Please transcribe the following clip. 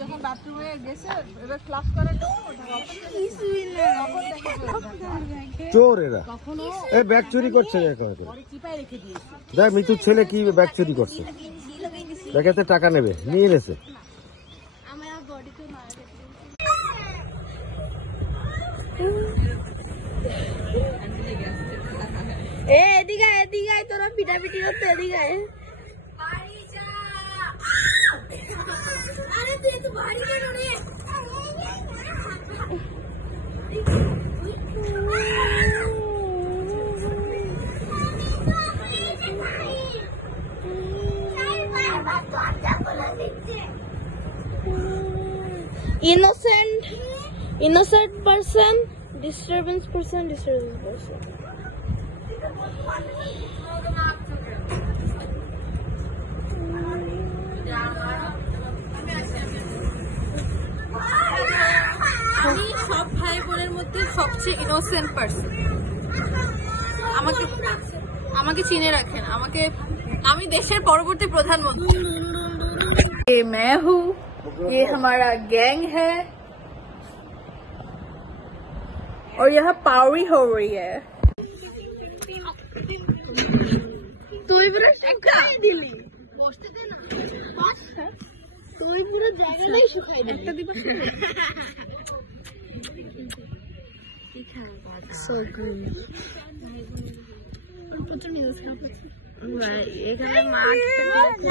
যখন বাথরুমে গেছে এবার ক্লাস করে চোর এরা, এ ব্যাগ চুরি করছে। দেখ মিতুর ছেলে কি ব্যাগ চুরি করছে, দেখাতে টাকা নেবে, নিয়ে এনেছে। এদিকে এদিকে তোরা পিটাপিটি করতে এদিকে। আরে তুই তো ভারী কেন রে? innocent person, disturbance person. আমি সব ভাই বোনের মধ্যে সবচেয়ে ইনোসেন্ট পারসন। আমাকে চিনে রাখেন, আমি देशेर পরবর্তী প্রধানমন্ত্রী। ये मैं हूँ, ये हमारा गैंग है और यहाँ पावरी हो रही है। তুই পুরো শুকাই দিলি, বসতে দে না। আচ্ছা তুই পুরো জায়গাটাই শুকাই দিলি। একটা দিবা so good প্রচুর নিউজ খাচ্ছি ভাই এখানে মাছ